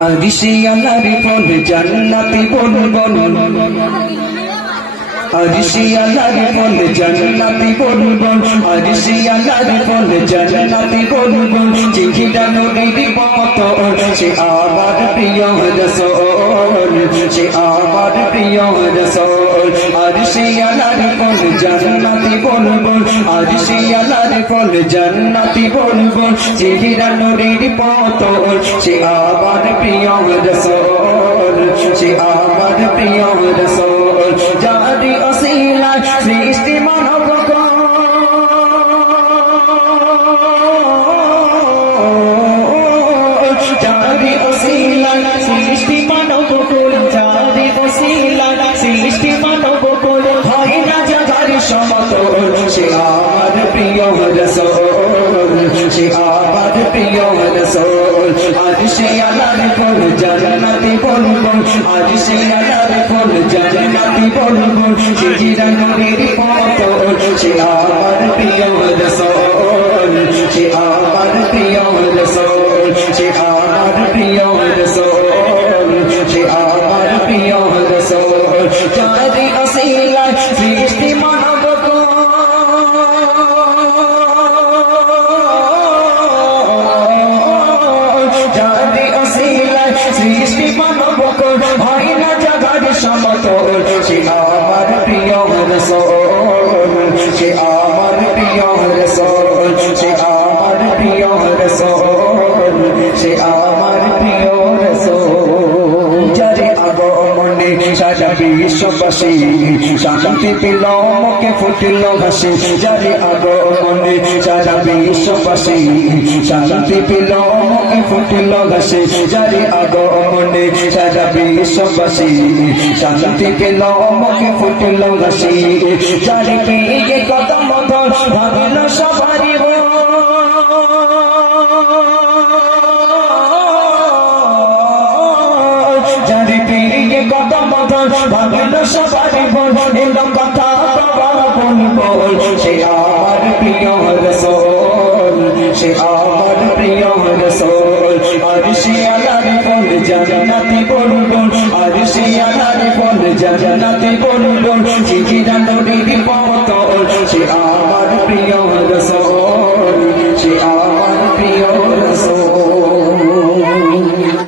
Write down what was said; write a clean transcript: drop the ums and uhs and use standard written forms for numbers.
আরিশে আল্লাহর ফল জান্নাতি বলবন, আরিশে আল্লাহর ফল জান্নাতি বলবন, আরিশে আল্লাহর ফল জান্নাতি বলবন। জিহিরা নবীর পথ সে আমার প্রিয় রাসূল, সে আমার প্রিয় রাসূল। আরিশে আল্লাহর ফল জান্নাতি বলবন, আরিশে আল্লাহর ফল জান্নাতি বলবন। জিহিরা নবীর পথ সে আমার প্রিয় রাসূল, সে আমার প্রিয় রাসূল। যারি অসিলা সৃষ্টি মানব যারি অসিলা সৃষ্টি মানব কুল, যারি অসিলা সৃষ্টি মানব কুল। হয় না জাগার সমতল সে আমার প্রিয় রাসূল, সে আমার প্রিয় রাসূল। আরিশে আল্লাহর ফল জান্নাতি বলবন, আরিশে আল্লাহর ফল জান্নাতি বলবন। জিহিরা নবীর পথ সে আমার প্রিয় রাসূল, সে আমার প্রিয় রাসূল, সে আমার প্রিয় রাসূল, সে আমার প্রিয় রাসূল। যারি অসিলা সৃষ্টি মানব যারি অসিলা সৃষ্টি মানব হয় না জাগার সমতল সে আমার প্রিয় রাসূল, সে আমার প্রিয় রাসূল, সে আমার প্রিয় রাসূল, সে আমার প্রিয় রাসূল। যারে আগমনে সারা বিশ্ববাসী শান্তি পেল, মুখে ফুটিল হাসি। যারে আগমনে সারা বিশ্ববাসী শান্তি পেল, মুখে ফুটিল হাসি। যারে আগমনে সারা বিশ্ববাসী শান্তি পেল, মুখে ফুটিল হাসি। যারে পেয়ে কদম ধর ভাবিল সবারই যারে পেয়ে কদম ধর ভাবিল সবারই বল। এলো কথা বাবা বলবো সে আমার প্রিয় রাসূল, সে আমার প্রিয় রাসূল। আরিশে আল্লাহর ফল জান্নাতি বলবন, আরিশে আল্লাহর ফল জান্নাতি বলবন। জিহিরা নবীর পথ সে